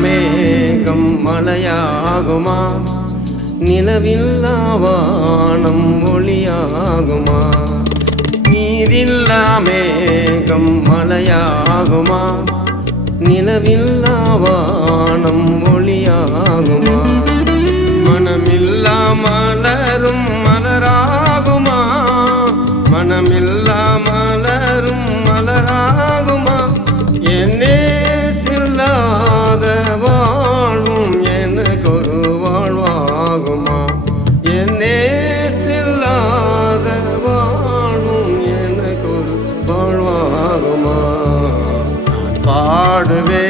மேகம் மலையாகுமா? நிலவில்லா வானம் ஒளியாகுமா? நீரில்லா மேகம் மலையாகுமா? நிலவில்லா வானம் ஒளியாகுமா? மனமில்லா மலரும் மலராகுமா? மனமில்லா மலரும் மலராகுமா? என்னே சில்லாத வாழ்வும் எனக்கொரு வாழ்வாகுமா? என்னே சில்லாத வாழ்வும் எனக்கொரு வாழ்வாகுமா? பாடுவே